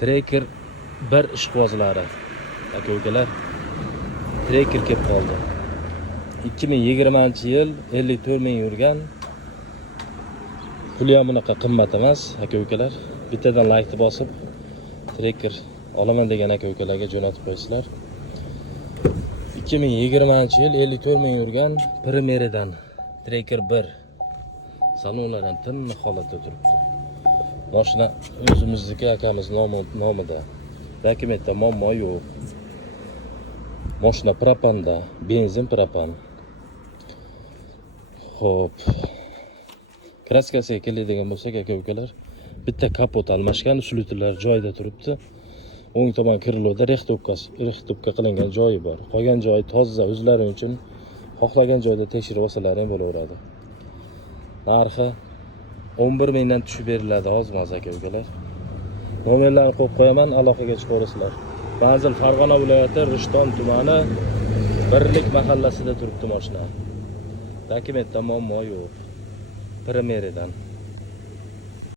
Tracker bir ishqibozlari. Aka-ukalar, Tracker kelib qoldi. 2020-yil 54 ming yurgan. Puli ham bunaqa qimmat emas, aka-ukalar. Bittadan like bosib Tracker olaman degan aka-ukalarga jo'natib qo'ysizlar. 2020-yil 54 ming yurgan Primeradan Tracker 1 salonlardan tinch holatda turibdi. Mashina o'zimizniki, akamiz nomida. Dokumentda muammo yo'q. Mashina propanda, benzin propan. Xo'p. Kraskasiga keladigan bo'lsak, aka-ukalar, bitta kapot almashgan, uslular joyida turibdi. O'ng tomon kirilovda rextubka qilingan joyi bor. Qolgan joyi toza, o'zlari uchun xohlagan joyda tekshirib olsalar ham bo'laveradi. Narxi 11 mingdan tushib beriladi hozir aka-ukalar. Nomerlarni qo'yib qo'yaman, aloqaga chiqaverasizlar. Manzil Farg'ona viloyati Rishton tumani Birlik mahallasida turibdi mashina. Dokumentda muammo yo'q. Primeradan